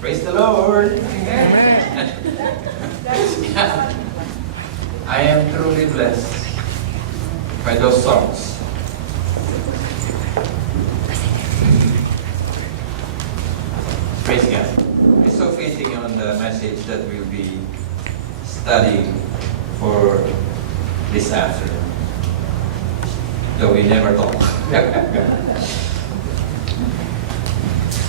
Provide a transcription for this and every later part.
Praise the Lord. Amen. I am truly blessed by those songs. Praise God. It's so fitting on the message that we'll be studying for this afternoon. Though we never talk.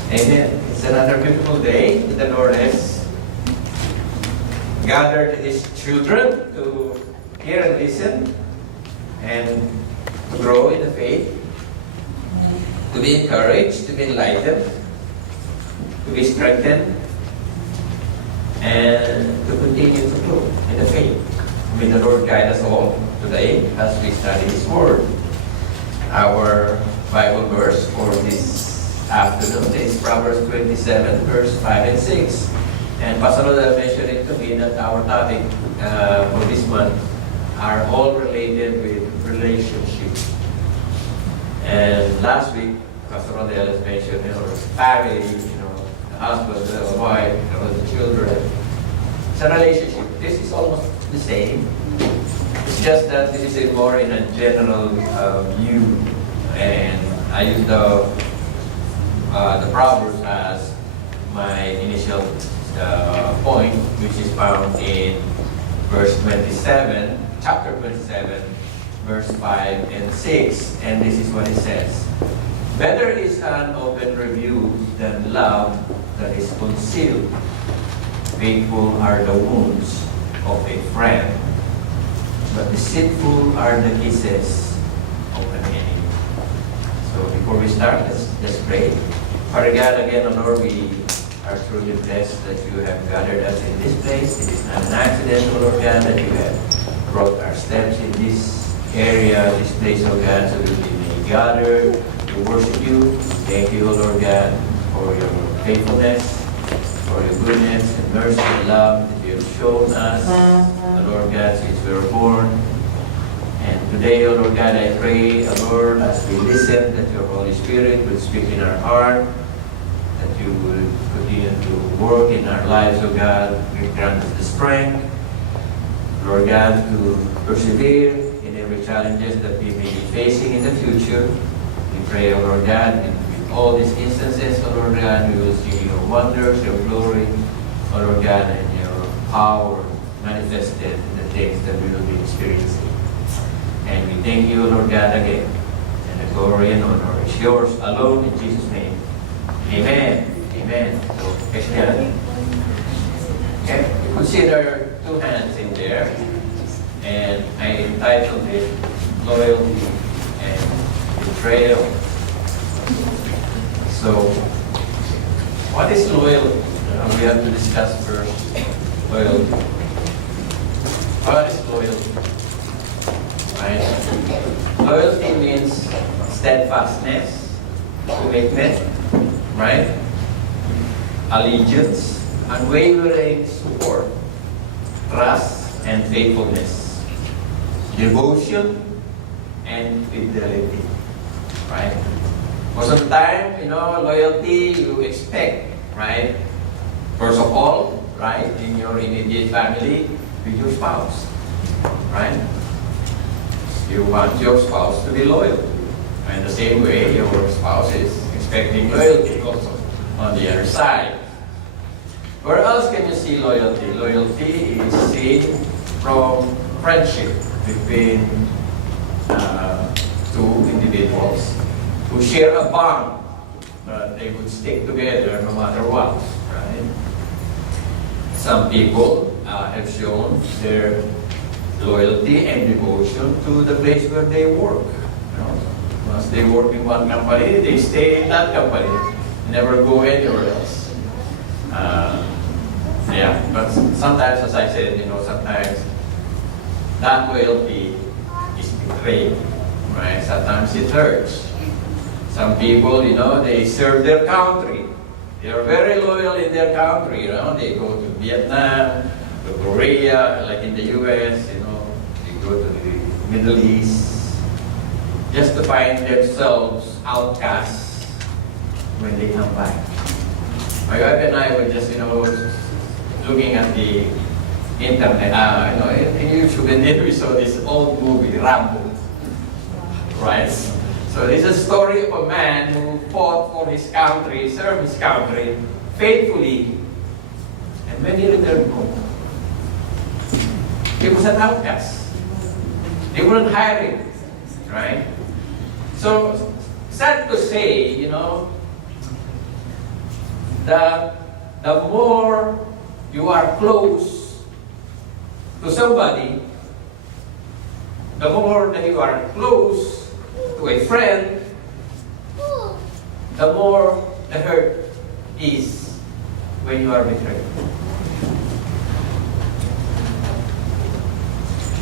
Amen. It's another beautiful day that the Lord has gathered His children to hear and listen and to grow in the faith, to be encouraged, to be enlightened, to be strengthened, and to continue to grow in the faith. May the Lord guide us all today as we study His Word. Our Bible verse for this afternoon is Proverbs 27, verse 5 and 6. And Pastor Rodel mentioned it to me that our topic for this month are all related with relationship. And last week, Pastor Rodel has mentioned, family, the husband, the wife, the children. It's a relationship. This is almost the same. It's just that this is more in a general view. And I use the Proverbs as my initial point, which is found in verse 27, chapter 27, verse 5 and 6. And this is what it says. Better is an open rebuke than love that is concealed. Faithful are the wounds of a friend, but deceitful are the kisses of an enemy. So before we start, let's pray. Father God, again, Lord, we are truly blessed that you have gathered us in this place. It is not an accident, Lord God, that you have brought our steps in this area, this place, oh God, so that we may gather to worship you. Thank you, Lord God, for your faithfulness, for your goodness and mercy and love that you have shown us, Lord God, since we were born. And today, O Lord God, I pray, Lord, as we listen, that your Holy Spirit will speak in our heart, that you will continue to work in our lives, O God. You grant us the strength, Lord God, to persevere in every challenges that we may be facing in the future. We pray, O Lord God, in all these instances, O Lord God, we will see your wonders, your glory, O Lord God, and your power manifested in the things that we will be experiencing. And we thank you, Lord God, again. And the glory and honor is yours alone in Jesus' name. Amen. Amen. So, okay. Consider two hands in there. And I entitled it Loyalty and Betrayal. So, what is loyalty? We have to discuss first loyalty. What is loyalty? Right? Loyalty means steadfastness, commitment, right? Allegiance, unwavering support, trust, and faithfulness, devotion, and fidelity, right? Most of the time, loyalty you expect, right? First of all, right, in your immediate family, with your spouse, right? You want your spouse to be loyal. And the same way, your spouse is expecting loyalty also on the other side. Where else can you see loyalty? Loyalty is seen from friendship between two individuals who share a bond, but they would stick together no matter what, right? Some people have shown their loyalty and devotion to the place where they work. Once they work in one company, they stay in that company, never go anywhere else. But sometimes, as I said, sometimes that loyalty is betrayed, right? Sometimes it hurts. Some people, they serve their country. They are very loyal in their country, They go to Vietnam, to Korea, like in the U.S., they go to the Middle East, just to find themselves outcasts when they come back. My wife and I were just, looking at the internet, in YouTube, and then we saw this old movie, Rambo, right? So this is a story of a man who fought for his country, served his country faithfully, and when he returned home, he was an outcast. They wouldn't hire him, right? So, sad to say, that the more you are close to somebody, the more that you are close to a friend, the more the hurt is when you are betrayed.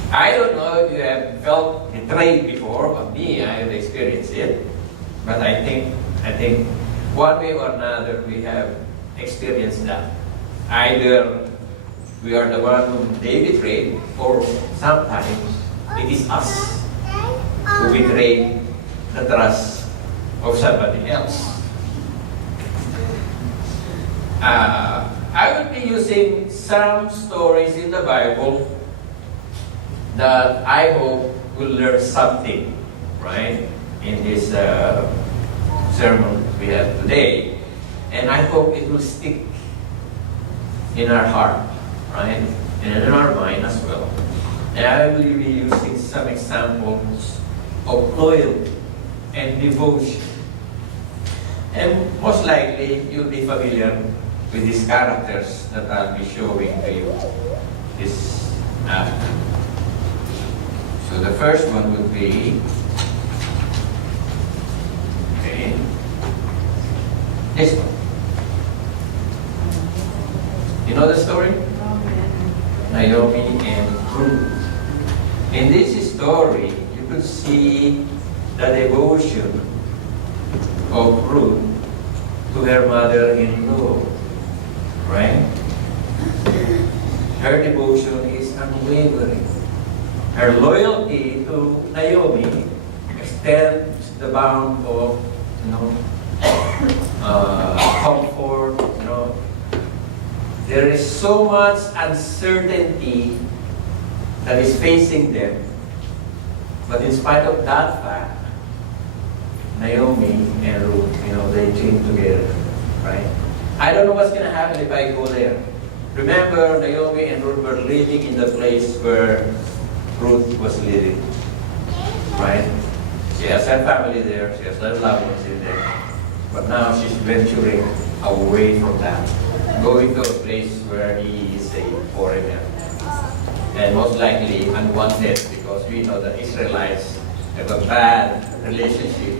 I don't know if you have felt betrayed before, but me, I have experienced it. But I think one way or another we have experienced that. Either we are the one whom they betrayed, or sometimes it is us who betray the trust of somebody else. I will be using some stories in the Bible that I hope will learn something, right, in this sermon we have today. And I hope it will stick in our heart, right, and in our mind as well. And I will be using some examples of loyalty and devotion. And most likely, you'll be familiar with these characters that I'll be showing to you this afternoon. So the first one would be, this one. You know the story? Naomi and Ruth. In this story, you could see the devotion of Ruth to her mother-in-law, right? Her devotion is unwavering. Her loyalty to Naomi extends the bound of, comfort. There is so much uncertainty that is facing them, but in spite of that fact, Naomi and Ruth, they came together, right? I don't know what's going to happen if I go there. Remember, Naomi and Ruth were living in the place where Ruth was living, right? She has her family there, she has her loved ones in there. But now she's venturing away from that, going to a place where he is a foreigner. And most likely unwanted, because we know that Israelites have a bad relationship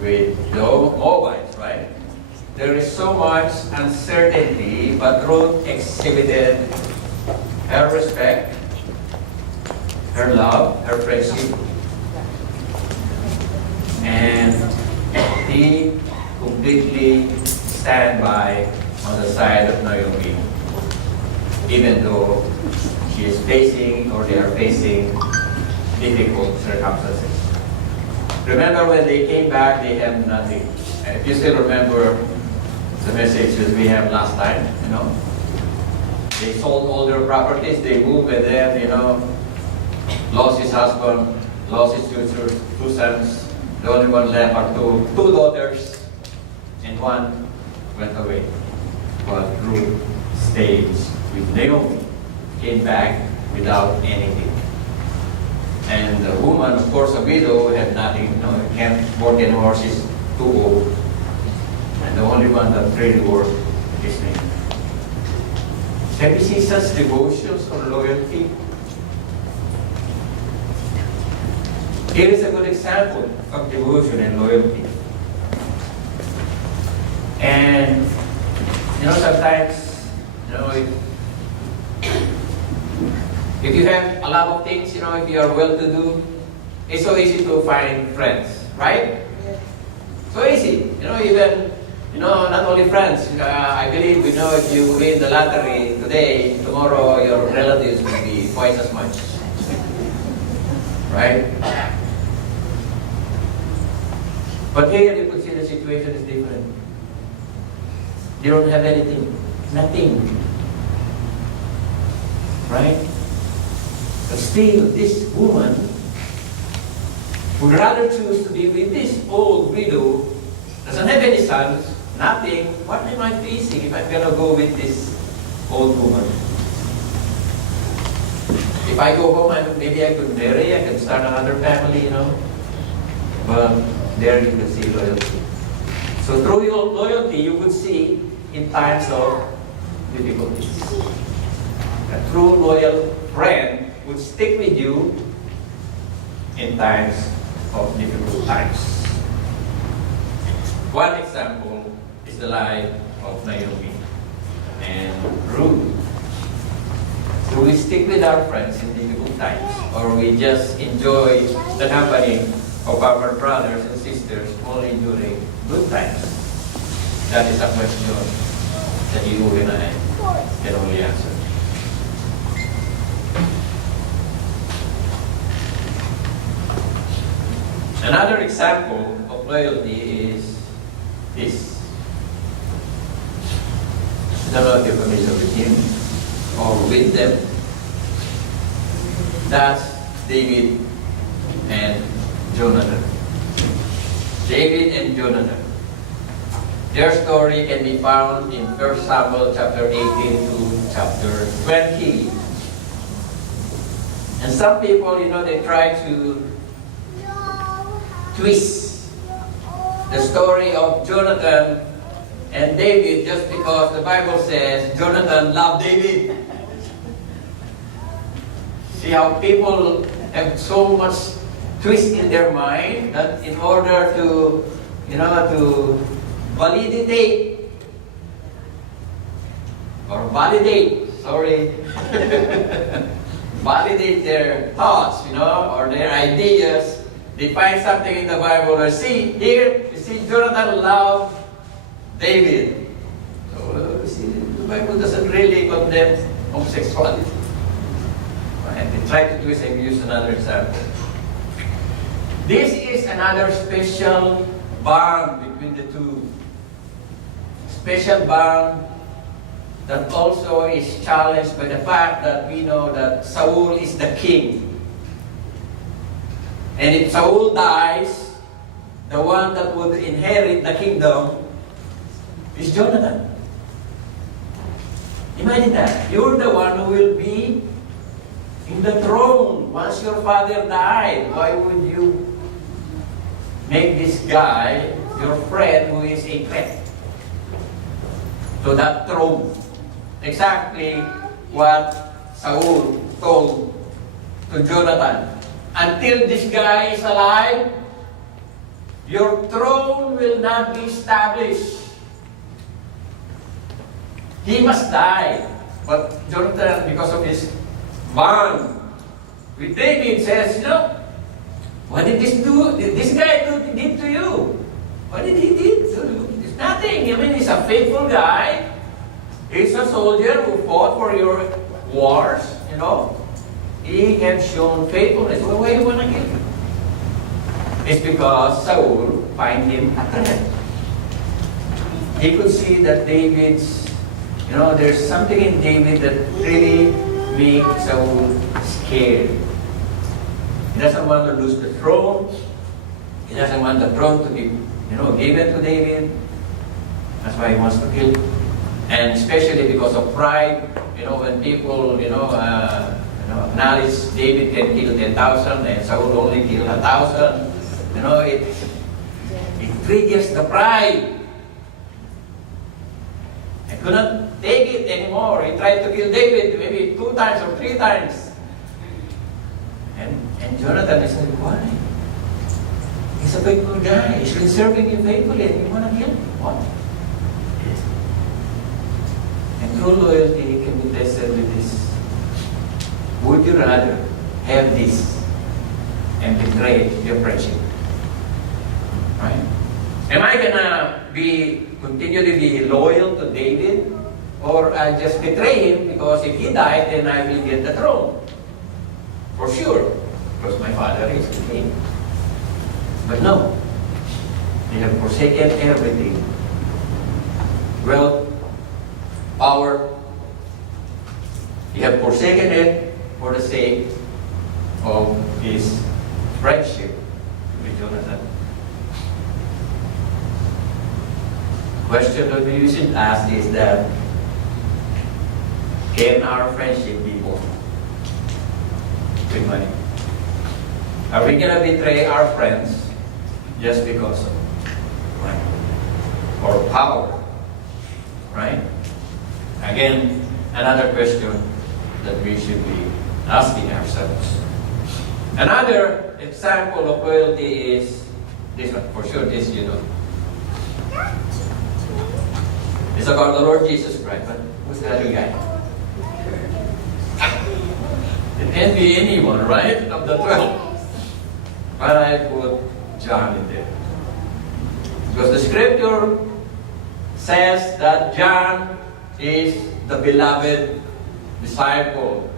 with the Moabites, right? There is so much uncertainty, but Ruth exhibited her respect, her love, her friendship, and he completely stand by on the side of Naomi, even though she is facing, or they are facing, difficult circumstances. Remember when they came back, they had nothing. And if you still remember the message that we have last time, they sold all their properties, they moved, and then, lost his husband, lost his two sons. The only one left are two daughters, and one went away. But Ruth stayed with Naomi, came back without anything. And the woman, of course, a widow, had nothing, can't work anymore, she's too old. And the only one that really worked is Naomi. Have you seen such devotions or loyalty? Here is a good example of devotion and loyalty. And, sometimes, if you have a lot of things, if you are well-to-do, it's so easy to find friends, right? So easy. Even, not only friends. I believe, if you win the lottery today, tomorrow your relatives will be twice as much. Right? But here you could see the situation is different. They don't have anything. Nothing. Right? But still, this woman would rather choose to be with this old widow, doesn't have any sons, nothing. What am I facing if I'm going to go with this old woman? If I go home, maybe I could marry, I can start another family, you know. But there you can see loyalty. So through your loyalty, you would see in times of difficulties. A true loyal friend would stick with you in times of difficult times. One example is the life of Naomi and Ruth. Do we stick with our friends in difficult times, or we just enjoy the company of our brothers and sisters only during good times? That is a question that you and I can only answer. Another example of loyalty is this. I don't know if you're familiar with him or with them. That's David and Jonathan. David and Jonathan. Their story can be found in 1 Samuel chapter 18 to chapter 20. And some people, they try to twist the story of Jonathan and David just because the Bible says Jonathan loved David. See how people have so much twist in their mind that in order to, to validate their thoughts, or their ideas. They find something in the Bible, or see here, you see Jonathan loved David. So you see, the Bible doesn't really condemn homosexuality. And they try to twist and use another example. This is another special bond between the two. Special bond that also is challenged by the fact that we know that Saul is the king. And if Saul dies, the one that would inherit the kingdom is Jonathan. Imagine that. You're the one who will be in the throne once your father died. Why would you make this guy your friend who is a threat to that throne? Exactly what Saul told to Jonathan. Until this guy is alive, your throne will not be established. He must die. But Jonathan, because of his bond with David, says, what did this guy did to you? What did he do to you? It's nothing. He's a faithful guy. He's a soldier who fought for your wars, He has shown faithfulness. Well, why do you want to kill him? It's because Saul find him a threat. He could see that David's, there's something in David that really makes Saul scared. He doesn't want to lose the throne. He doesn't want the throne to be, given to David. That's why he wants to kill him. And especially because of pride, when people, acknowledge David can kill 10,000 and Saul only kill 1,000. It triggers the pride. I couldn't take it anymore. He tried to kill David maybe 2 times or 3 times. And Jonathan is like, why? He's a faithful guy. He's been serving you faithfully and you want to kill him? What? And true loyalty can be tested with this. Would you rather have this and betray your friendship? Right? Am I gonna continue to be loyal to David, or I just betray him because if he died, then I will get the throne for sure, because my father is the king. But no, they have forsaken everything. Well, have forsaken it for the sake of his friendship with Jonathan. Question that we should ask is that, can our friendship be bought with money? Are we going to betray our friends just because of money or power? Right? Again, another question that we should be asking ourselves. Another example of loyalty is this one. For sure, this you know. It's about the Lord Jesus Christ. But who's the other guy? It can't be anyone, right? Of the 12. But I put John in there. Because the scripture says that John is the beloved disciple.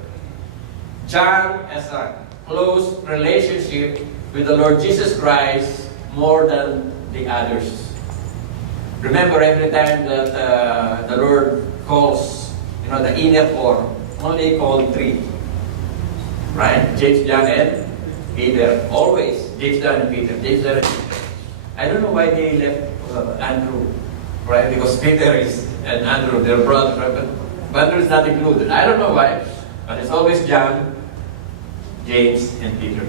John has a close relationship with the Lord Jesus Christ more than the others. Remember, every time that the Lord calls, the inner four, only called three. Right? James, John, and Peter. Always. James, John, and Peter. James, John, and Peter. I don't know why they left Andrew. Right? Because Peter and Andrew, their brothers. Right? But Andrew is not included. I don't know why. But it's always John, James, and Peter.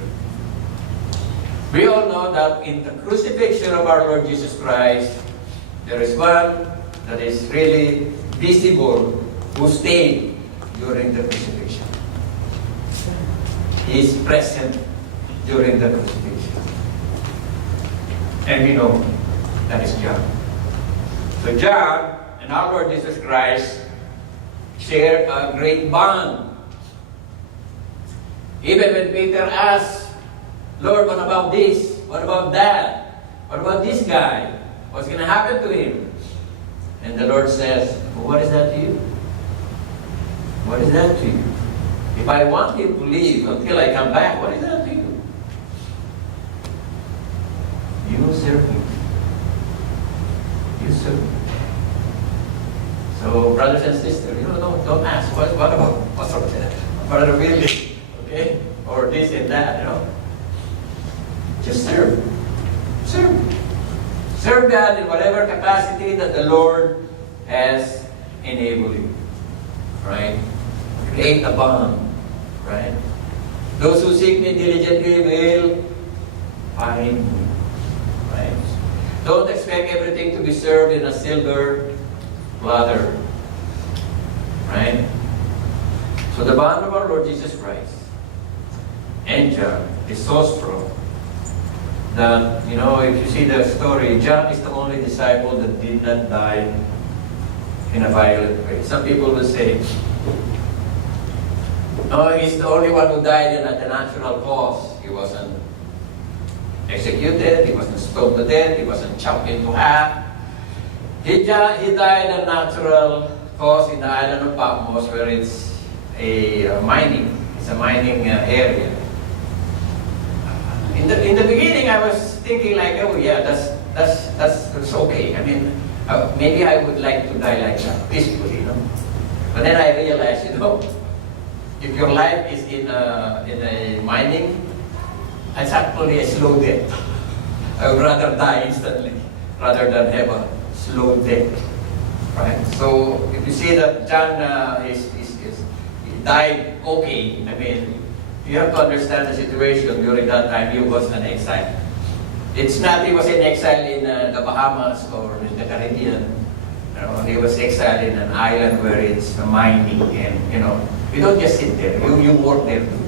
We all know that in the crucifixion of our Lord Jesus Christ, there is one that is really visible who stayed during the crucifixion. He is present during the crucifixion. And we know that is John. So John and our Lord Jesus Christ shared a great bond. Even when Peter asked, Lord, what about this? What about that? What about this guy? What's going to happen to him? And the Lord says, well, what is that to you? What is that to you? If I want him to leave until I come back, what is that to you? You serve him. You serve him. So, brothers and sisters, don't ask, what about Brother Billy? Okay? Or this and that, Just serve. Serve. Serve God in whatever capacity that the Lord has enabled you. Right? Create a bond. Right? Those who seek me diligently will find me. Right? Don't expect everything to be served in a silver platter. Right? So the bond of our Lord Jesus Christ and John is so strong that, if you see the story, John is the only disciple that did not die in a violent way. Some people will say, no, he's the only one who died in a natural cause. He wasn't executed, he wasn't stoned to death, he wasn't chopped into half. He died a natural cause in the island of Patmos, where it's a mining area. In the beginning, I was thinking like, oh yeah, that's okay. I mean, maybe I would like to die like that, peacefully, But then I realized, if your life is in a mining, it's actually a slow death. I would rather die instantly rather than have a slow death, right? So if you see that John he died okay, I mean, you have to understand the situation during that time. He was an exile. It's not he was in exile in the Bahamas or in the Caribbean. He was exiled in an island where it's mining, and you don't just sit there. You work there too.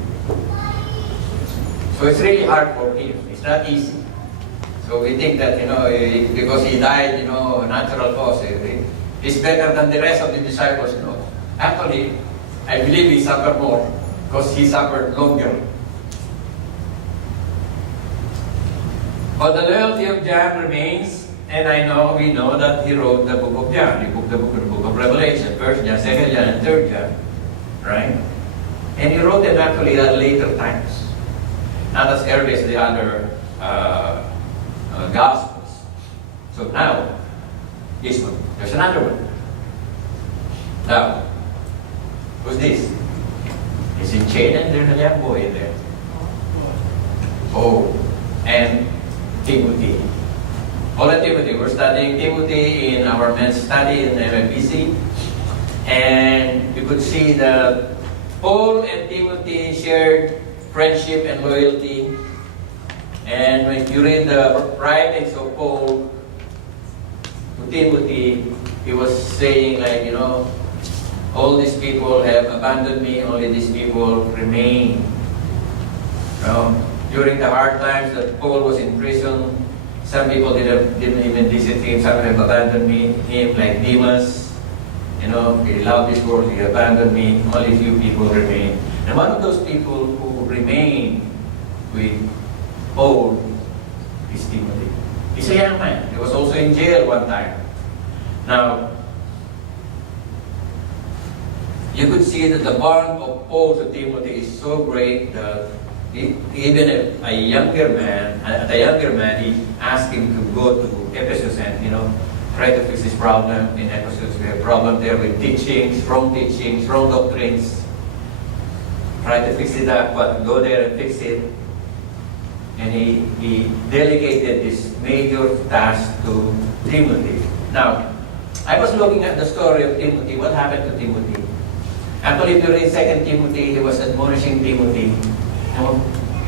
So it's really hard for him. It's not easy. So we think that because he died, natural cause, he's better than the rest of the disciples. Actually, I believe he suffered more, because he suffered longer. But the loyalty of John remains, and we know that he wrote the book of John, the book of Revelation, 1 John, 2 John, and 3 John, right? And he wrote it actually at later times, not as early as the other Gospels. So now, this one. There's another one. Now, who's this? He's in chain and there's a young boy in there. Oh, and Timothy. Paul and Timothy. We're studying Timothy in our men's study in MMPC. And you could see that Paul and Timothy shared friendship and loyalty. And when you read the writings of Paul to Timothy, he was saying like, all these people have abandoned me, only these people remain. During the hard times that Paul was in prison, some people didn't even visit him, some have abandoned him, like Demas. He loved this world, he abandoned me, only few people remain. And one of those people who remained with Paul is Timothy. He's a young man. He was also in jail one time. Now, you could see that the bond of Paul to Timothy is so great that even a younger man, he asked him to go to Ephesus and, try to fix this problem in Ephesus. We have a problem there with teachings, wrong doctrines. Try to fix it up, but go there and fix it. And he delegated this major task to Timothy. Now, I was looking at the story of Timothy. What happened to Timothy? Actually, during 2 Timothy, he was admonishing Timothy,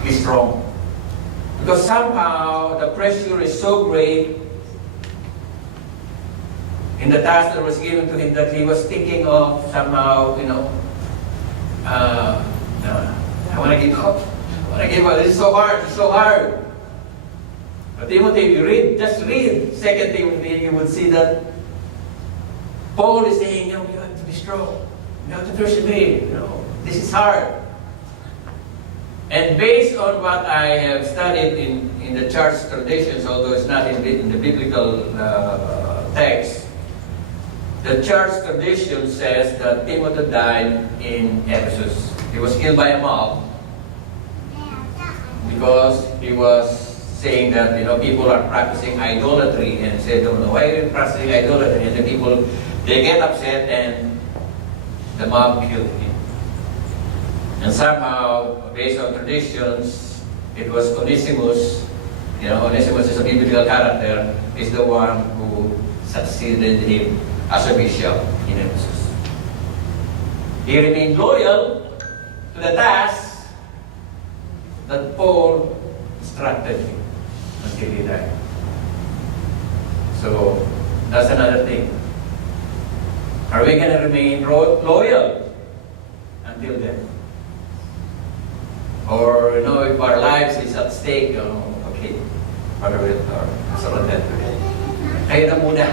be strong. Because somehow the pressure is so great in the task that was given to him that he was thinking of somehow, I want to give up. This is so hard. But Timothy, if you just read 2 Timothy, you would see that Paul is saying, you have to be strong. You have to persevere. This is hard. And based on what I have studied in the church traditions, although it's not in the biblical text, the church tradition says that Timothy died in Ephesus. He was killed by a mob because he was saying that people are practicing idolatry and said, why are you practicing idolatry? And the people, they get upset and the mob killed him. And somehow, based on traditions, it was Onesimus. Onesimus is a biblical character, is the one who succeeded him as a bishop in Ephesus. He remained loyal to the task that Paul instructed him until he died. So, that's another thing. Are we going to remain loyal until then? Or, if our lives is at stake, okay, Father will surrender to it. Kaya na muna.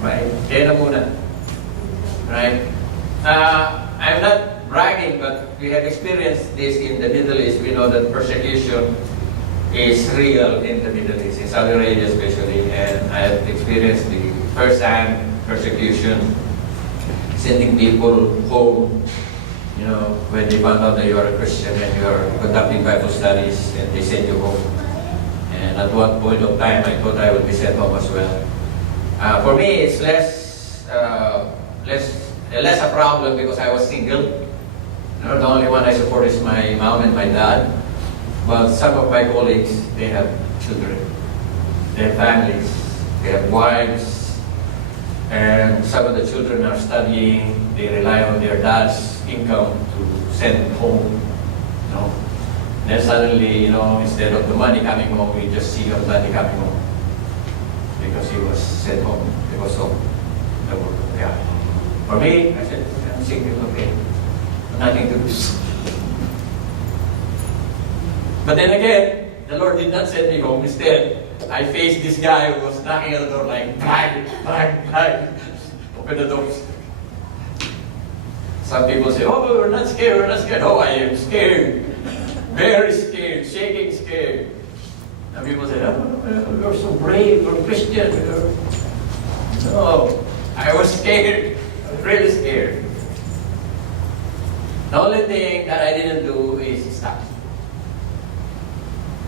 Right? Kaya na muna. Right? I'm not bragging, but we have experienced this in the Middle East. We know that persecution is real in the Middle East, in Saudi Arabia especially, and I have experienced the first-hand persecution, sending people home, when they found out that you are a Christian and you are conducting Bible studies, and they send you home. And at one point of time, I thought I would be sent home as well. For me, it's less a problem because I was single. The only one I support is my mom and my dad. But some of my colleagues, they have children, they have families, they have wives, and some of the children are studying. They rely on their dad's income to send home. Then suddenly, instead of the money coming home, we just see your daddy coming home because he was sent home because of the work of God. For me, I said, I'm single, okay, nothing to lose. But then again, the Lord did not send me home. Instead, I faced this guy who was knocking at the door like, bang. Open the doors. Some people say, we're not scared. Oh, I am scared. Very scared, shaking scared. And people say, you're so brave, you're Christian. No, I was scared. I was really scared. The only thing that I didn't do is stop.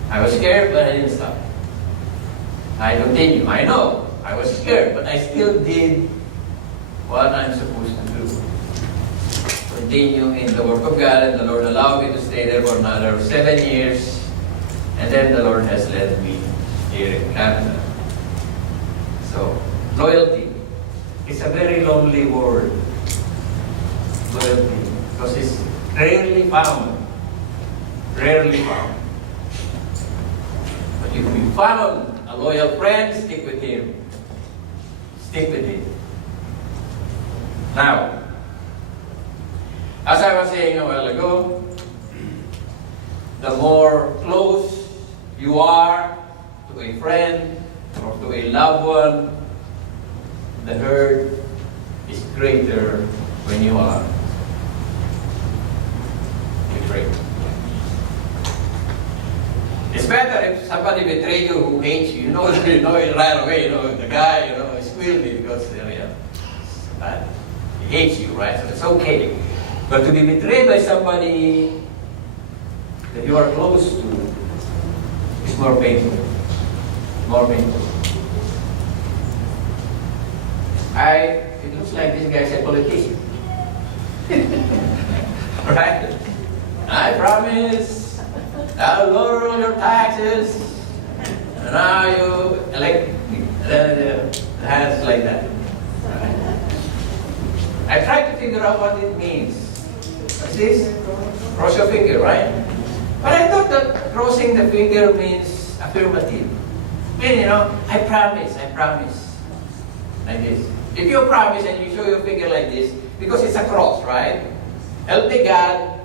I was scared, but I didn't stop. I continued. I know I was scared, but I still did what I'm supposed to do. continue in the work of God, and the Lord allowed me to stay there for another 7 years. And then the Lord has led me here in Canada. So, loyalty. It's a very lonely word. Loyalty. Because it's rarely found. Rarely found. But if you found a loyal friend, stick with him. Stick with him. Now, as I was saying a while ago, the more close you are to a friend or to a loved one, the hurt is greater when you are betrayed. It's better if somebody betrays you who hates you. You know it right away. The guy, is squealing because he hates you, right? So it's okay. But to be betrayed by somebody that you are close to is more painful. More painful. It looks like this guy is a politician. Right? I promise I'll lower all your taxes. And now you elect me. Hands like that. Right? I tried to figure out what it means. What's this? Cross your finger, right? But I thought that crossing the finger means affirmative. Meaning, I promise. Like this. If you promise and you show your finger like this, because it's a cross, right? Help me God,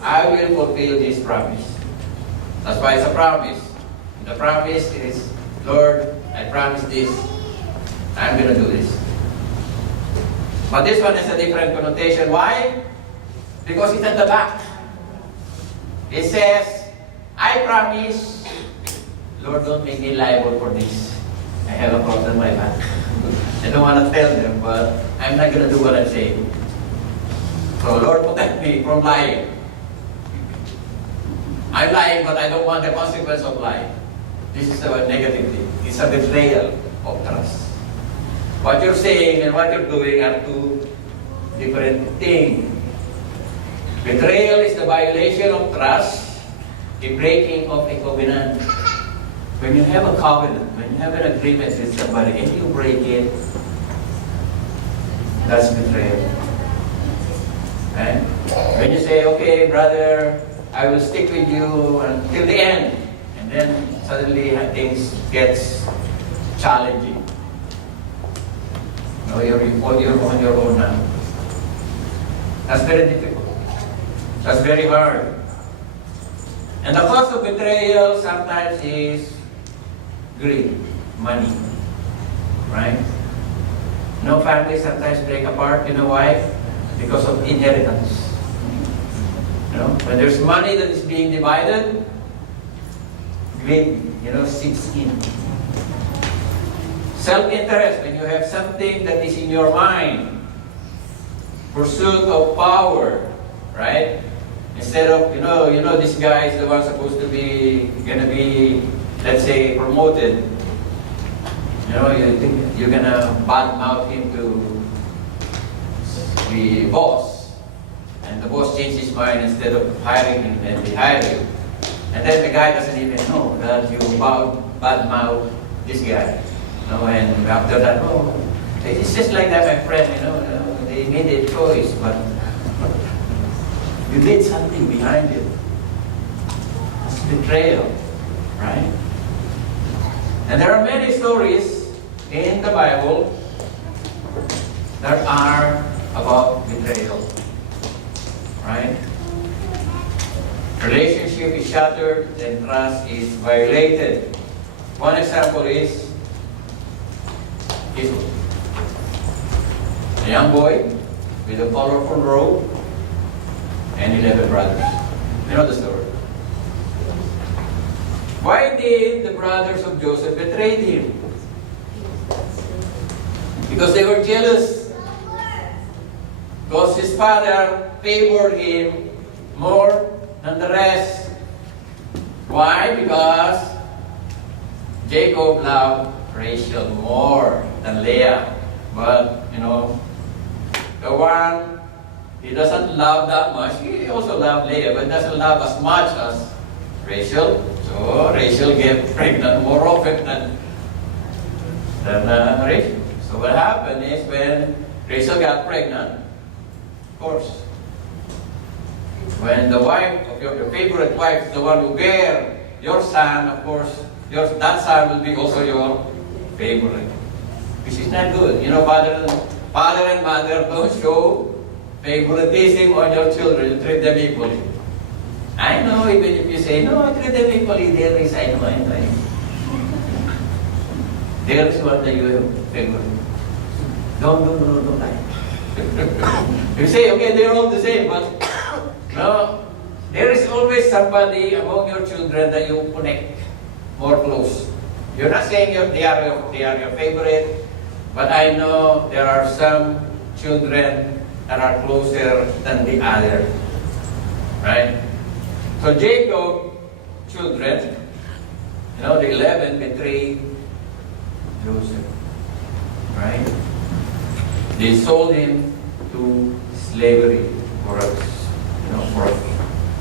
I will fulfill this promise. That's why it's a promise. The promise is, Lord, I promise this, I'm going to do this. But this one has a different connotation. Why? Because it's at the back. It says, I promise, Lord, don't make me liable for this. I have a cross on my back. I don't want to tell them, but I'm not going to do what I'm saying. So Lord, protect me from lying. I'm lying, but I don't want the consequence of lying. This is a negative thing. It's a betrayal of trust. What you're saying and what you're doing are two different things. Betrayal is the violation of trust, the breaking of a covenant. When you have a covenant, when you have an agreement with somebody and you break it, that's betrayal. Right? When you say, okay, brother, I will stick with you until the end, and then suddenly things gets challenging. You're on your own now. That's very difficult. That's very hard. And the cause of betrayal sometimes is greed, money, right? Families sometimes break apart. You know why? Because of inheritance. When there's money that is being divided, greed, sits in. Self-interest, when you have something that is in your mind, pursuit of power, right? Instead of, this guy is the one supposed to be, gonna be, let's say, promoted. You think you're gonna badmouth him to the boss. And the boss changed his mind, instead of hiring him, then they hire you. And then the guy doesn't even know that you badmouth this guy. And after that, it's just like that, my friend, they made a choice, but you did something behind it. It's betrayal, right? And there are many stories in the Bible that are about betrayal, right? Relationship is shattered and trust is violated. One example is Jesus. A young boy with a colorful robe and 11 brothers. You know the story. Why did the brothers of Joseph betray him? Because they were jealous. Because his father favored him more than the rest. Why? Because Jacob loved Rachel more than Leah. But, the one He doesn't love that much. He also loved Leah, but doesn't love as much as Rachel. So Rachel gets pregnant more often than Rachel. So what happened is when Rachel got pregnant, of course, when the wife of your favorite wife is the one who bear your son, of course, that son will be also your favorite. Which is not good. You know, father and mother don't show favoritism on your children. Treat them equally. I know, even if you say, no, I treat them equally, there is, I know. There is what you favorite. Don't lie. You say, okay, they're all the same, but no, there is always somebody among your children that you connect more close. You're not saying they are your favorite, but I know there are some children that are closer than the other. Right? So Jacob, children, the 11 betrayed Joseph. Right? They sold him to slavery for a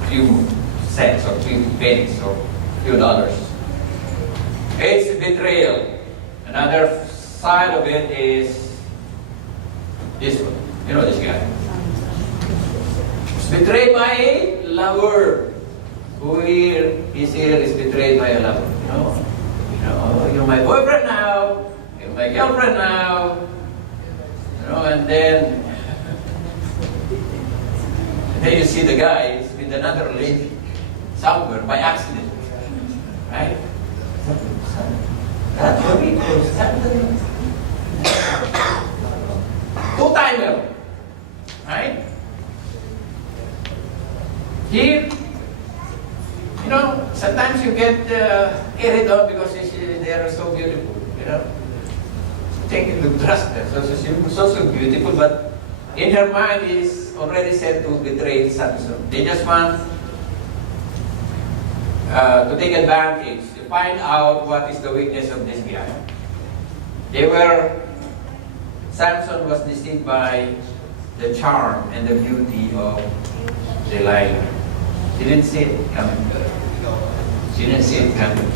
few cents or few pennies or few dollars. It's betrayal. Another side of it is this one. You know this guy. He's betrayed by a lover. Who is here is betrayed by a lover. You're my boyfriend now. You're my girlfriend now. And then you see the guy is with another lady somewhere by accident. Right? Two-timer. Right? Here, sometimes you get carried on because they are so beautiful, Think you look trust them. So beautiful, but in her mind is already said to betray Samson. They just want to take advantage, to find out what is the weakness of this guy. Samson was deceived by the charm and the beauty of Delilah. She didn't see it coming.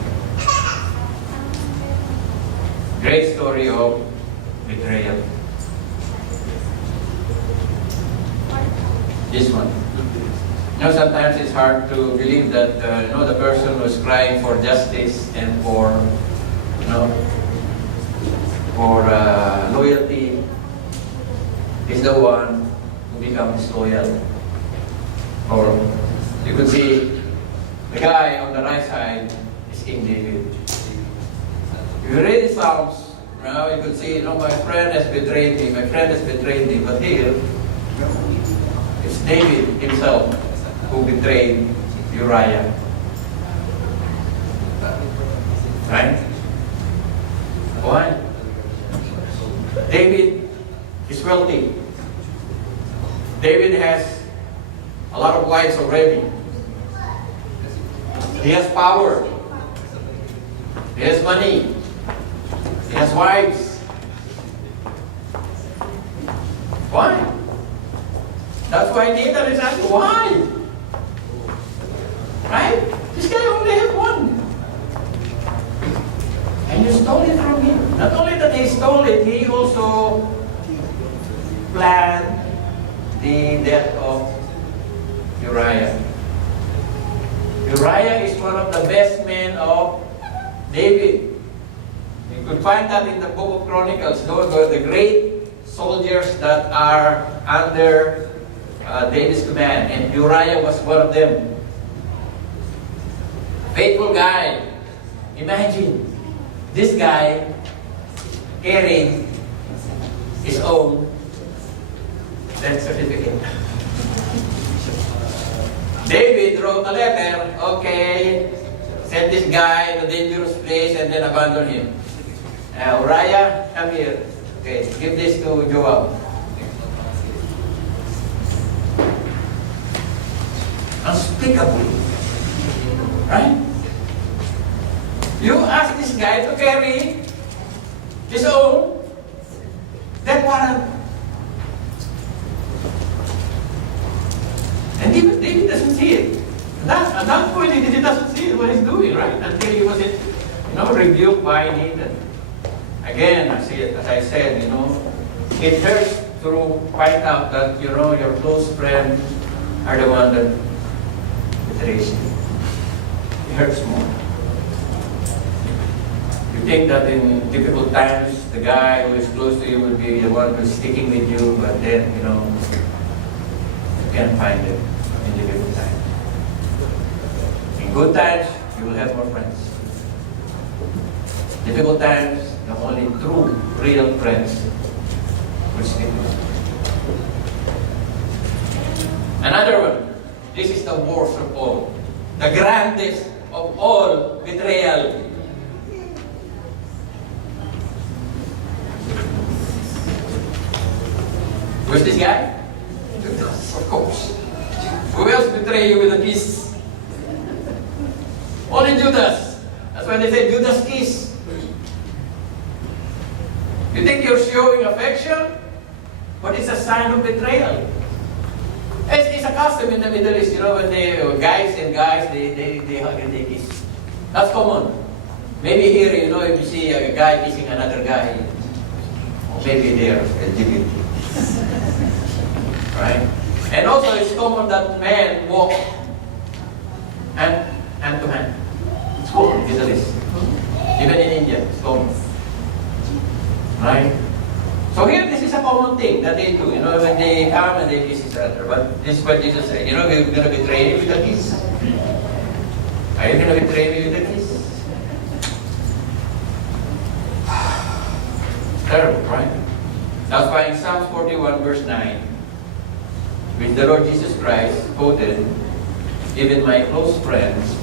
Great story of betrayal. This one. Sometimes it's hard to believe that the person who's crying for justice and for loyalty is the one who becomes loyal. Or you could see the guy on the right side is King David. If you read the Psalms, you could see, my friend has betrayed me, but here, it's David himself who betrayed Uriah. Right? Why? David is wealthy. David has a lot of wives already. He has power. He has money. He has wives. Why? That's why Nathan is asking, why? Right? This guy only had one. And you stole it from him. Not only that he stole it, he also planned the death of Uriah. Uriah is one of the best men of David. You could find that in the book of Chronicles. Those were the great soldiers that are under David's command. And Uriah was one of them. Faithful guy. Imagine this guy carrying his own death certificate. David wrote a letter, okay, send this guy to a dangerous place and then abandon him. Uriah, come here. Okay, give this to Joab. Unspeakable. Right? You ask this guy to carry his own death warrant. At that point, he doesn't see what he's doing, right? Until he was, rebuked by Nathan. Again, as I said, it hurts to find out that, your close friends are the one that betrays you. It hurts more. You think that in difficult times, the guy who is close to you will be the one who's sticking with you, but then, you can't find it in difficult times. In good times, you will have more friends. Difficult times, the only true, real friends will stick with you. Another one. This is the worst of all. The grandest of all betrayal. Who's this guy? Judas, of course. Who else betray you with a kiss? Only Judas. That's why they say Judas kiss. You think you're showing affection? But it's a sign of betrayal. It's a custom in the Middle East, when guys, they hug and they kiss. That's common. Maybe here, if you see a guy kissing another guy, maybe they're LGBT. Right? And also, it's common that men walk hand to hand. It's common in the Middle East. Even in India, it's common. Right? So here, this is a common thing that they do, when they come and they kiss each other. But this is what Jesus said, you're going to betray me with a kiss. Are you going to betray me with a kiss? Terrible, right? That's why in Psalms 41 verse 9, which the Lord Jesus Christ quoted, even my close friends,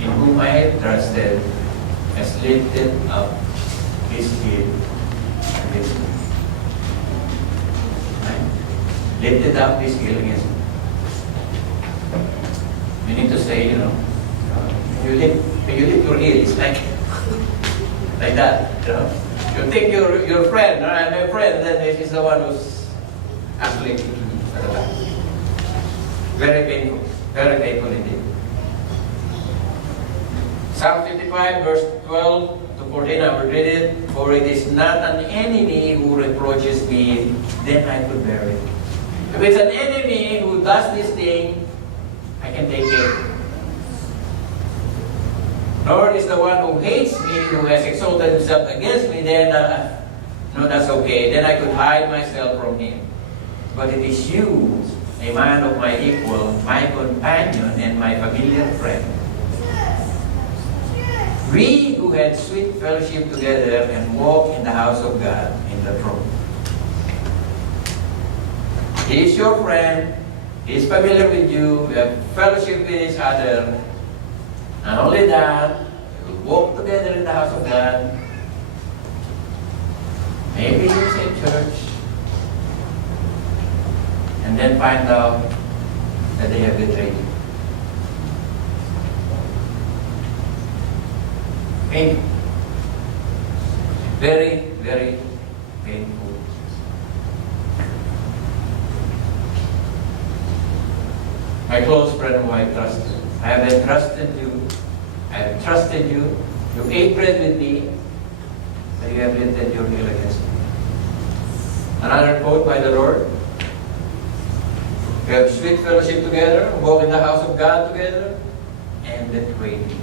in whom I have trusted, has lifted up his head against me. Lifted up his heel against me. You need to say, you lift your heel, it's like that, You think your friend, I'm a friend, then this is the one who's actually at the back. Very painful indeed. Psalm 55 verse 12 to 14, I will read it. For it is not an enemy who reproaches me, then I could bear it. If it's an enemy who does this thing, I can take it. Nor is the one who hates me, who has exalted himself against me, then, no, that's okay. Then I could hide myself from him. But it is you, a man of my equal, my companion, and my familiar friend. We who had sweet fellowship together and walked in the house of God in the throne. He is your friend. He is familiar with you. We have fellowship with each other. Not only that, we walk together in the house of God. Maybe in the same church. And then find out that they have betrayed you. Painful. Very, very painful. My close friend whom I trusted. I have entrusted you. I have trusted you. You ate bread with me, but you have lifted your heel against me. Another quote by the Lord. We have sweet fellowship together, walk in the house of God together, and betray me.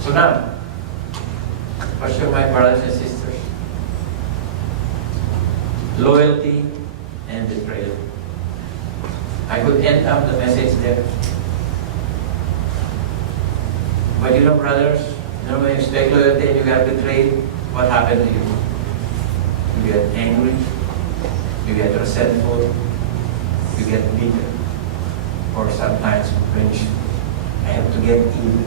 So now, question my brothers and sisters. Loyalty and betrayal. I could end up the message there. But brothers, when you expect loyalty and you get betrayed, what happened to you? You get angry, you get resentful, you get bitter, or sometimes vengeful. I have to get even.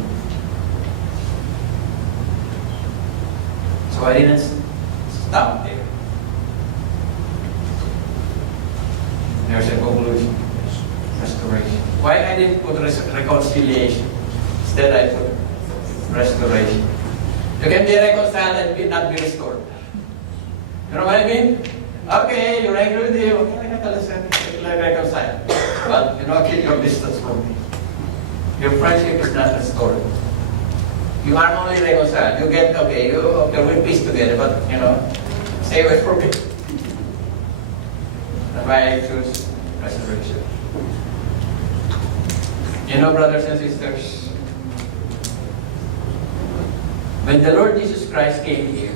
So I didn't stop there. There's a conclusion. Restoration. Why I didn't put reconciliation? Instead I put restoration. You can be reconciled and not be restored. You know what I mean? Okay, you're angry with you. Okay, reconcile. But keep your distance from me. Your friendship is not restored. You are only reconciled. You get, okay, we're peace together, but, stay away from it. That's why I choose resurrection. Brothers and sisters, when the Lord Jesus Christ came here,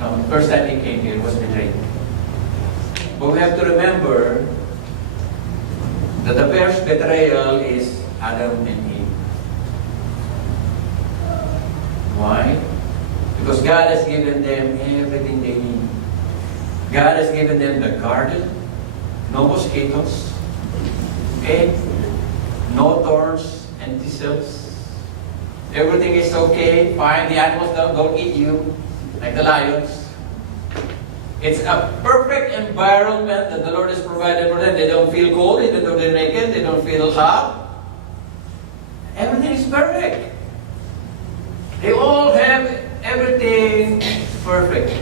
the first time He came here, He was betrayed. But we have to remember that the first betrayal is Adam and Eve. Why? Because God has given them everything they need. God has given them the garden, no mosquitoes, okay? No thorns and thistles. Everything is okay, fine. The animals don't eat you, like the lions. It's a perfect environment that the Lord has provided for them. They don't feel cold, even though they're naked. They don't feel hot. Everything is perfect. They all have everything perfect.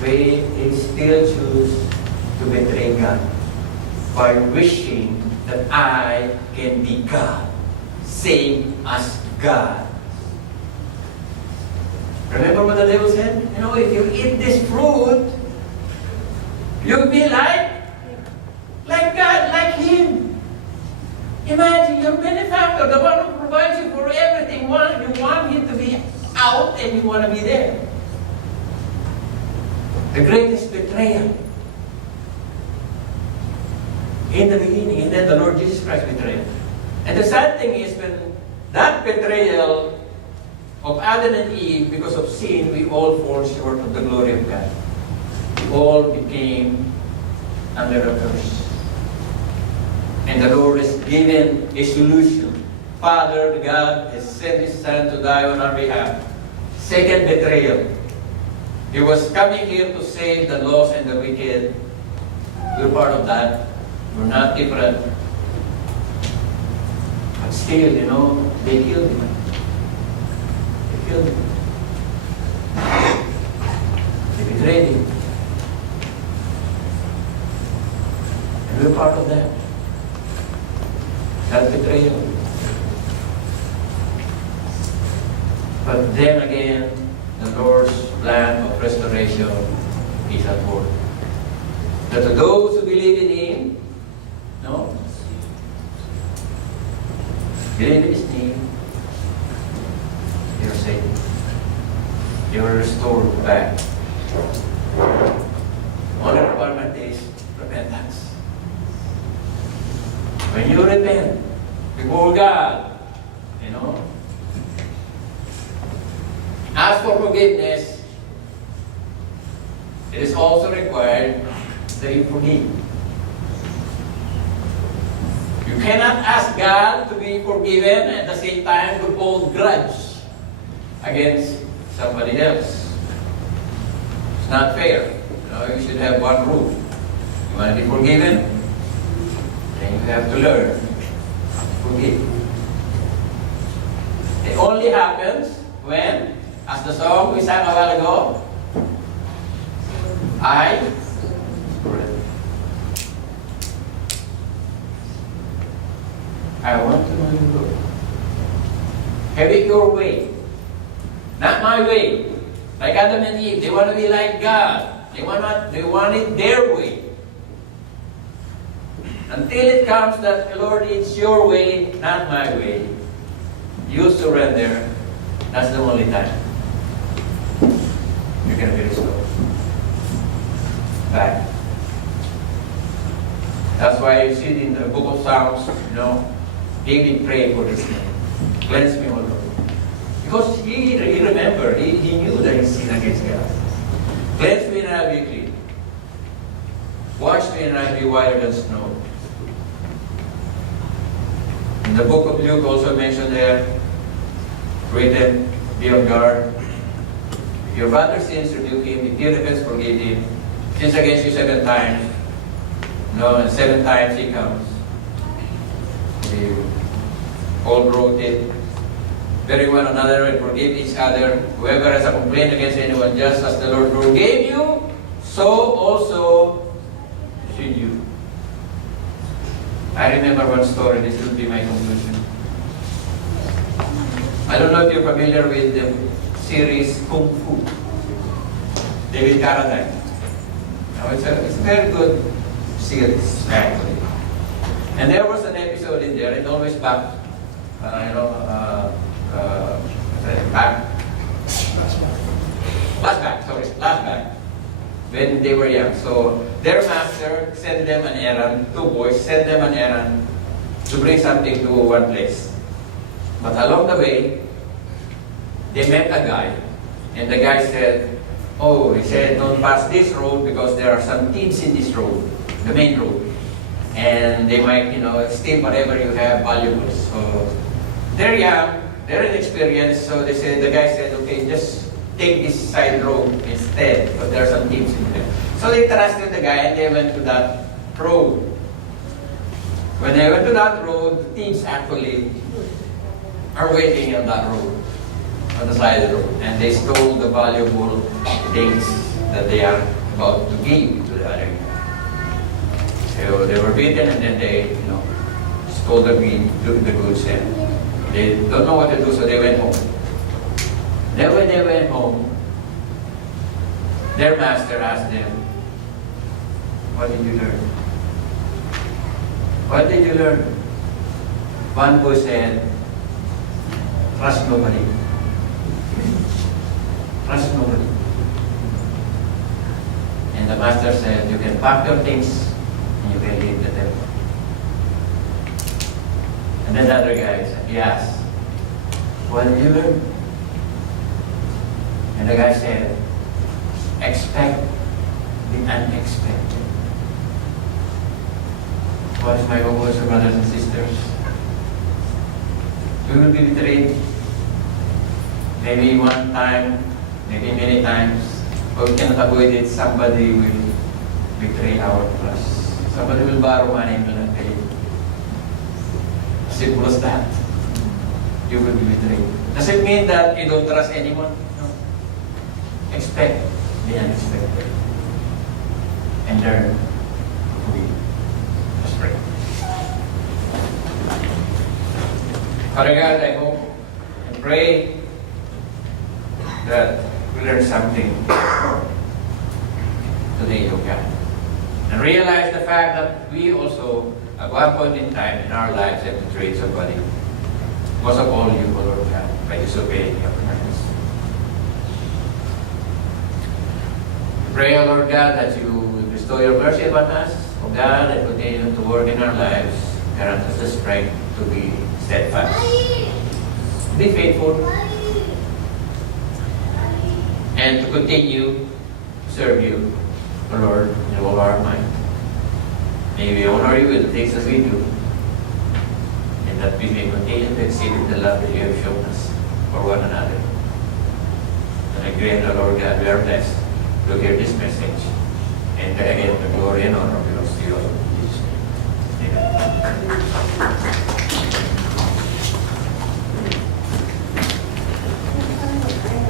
They still choose to betray God by wishing that I can be God, same as God. Remember what the devil said? If you eat this fruit, you'll be like God, like Him. Imagine your benefactor, the one who provides you for everything. You want Him to be out and you want to be there. The greatest betrayal in the beginning, and then the Lord Jesus Christ betrayed. And the sad thing is, when that betrayal of Adam and Eve, because of sin, we all fall short of the glory of God. We all became under a curse. And the Lord has given a solution. Father, God has sent His Son to die on our behalf. Second betrayal. He was coming here to save the lost and the wicked. We're part of that. We're not different. But still, they killed Him. They killed Him. They betrayed Him. And we're part of that. That betrayal. But then again, the Lord's plan of restoration is at work. That to those who believe in Him, believe in His name, you're saved. You're restored back. Only requirement is repentance. When you repent before God, ask for forgiveness, it is also required that you forgive. You cannot ask God to be forgiven and at the same time to hold grudge against somebody else. It's not fair. You should have one rule. You want to be forgiven? Then you have to learn to forgive. It only happens when, as the song we sang a while ago, I want to know your will. Have it your way. Not my way. Like Adam and Eve, they want to be like God. They want it their way. Until it comes that, Lord, it's your way, not my way. You surrender. That's the only time you're going to be restored back. That's why you see in the book of Psalms, David prayed for this man. Cleanse me, O Lord. Because he remembered, he knew that he sinned against God. Cleanse me and I'll be clean. Wash me and I'll be whiter than snow. In the book of Luke also mentioned there, written, be on guard. If your brother sins, rebuke him. If he repents, forgive him. Sins against you 7 times. And 7 times he comes. Paul wrote it. Bearing one another and forgive each other. Whoever has a complaint against anyone, just as the Lord forgave you, so also should you. I remember one story, this will be my conclusion. I don't know if you're familiar with the series Kung Fu. David Carradine. Now, it's a very good series, actually. And there was an episode in there, it always back, flashback, when they were young. So their master sent them an errand, two boys sent them an errand to bring something to one place. But along the way, they met a guy, and the guy said, oh, he said, don't pass this road because there are some thieves in this road, the main road. And they might, steal whatever you have, valuables. So they're young, they're inexperienced, so they said, the guy said, okay, just take this side road instead, because there are some thieves in there. So they trusted the guy and they went to that road. When they went to that road, the thieves actually are waiting on that road, on the side of the road, and they stole the valuable things that they are about to give to the other guy. So they were beaten, and then they, stole the goods, and they don't know what to do, so they went home. Then when they went home, their master asked them, what did you learn? What did you learn? One boy said, trust nobody. Trust nobody. And the master said, you can pack your things and you can leave the temple. And then the other guy said, he asked, what did you learn? And the guy said, expect the unexpected. What is my hope, brothers and sisters? We will be betrayed. Maybe one time, maybe many times, but we cannot avoid it. Somebody will betray our trust. Somebody will borrow money and will not pay. Simple as that. You will be betrayed. Does it mean that you don't trust anyone? No. Expect the unexpected. And learn to be. Let's pray. Father God, I hope and pray that we learn something today, O God. And realize the fact that we also, at one point in time in our lives, have betrayed somebody. Because of all you, O Lord God, by disobeying your commands. Pray, O Lord God, that you will bestow your mercy upon us, O God, and continue to work in our lives. Grant us the strength to be steadfast. Be faithful. And to continue to serve you, O Lord, in all our might. May we honor you with the things that we do, and that we may continue to exhibit the love that you have shown us for one another. And again, O Lord God, we are blessed to hear this message. And again, the glory and honor belongs to you, Lord. Amen.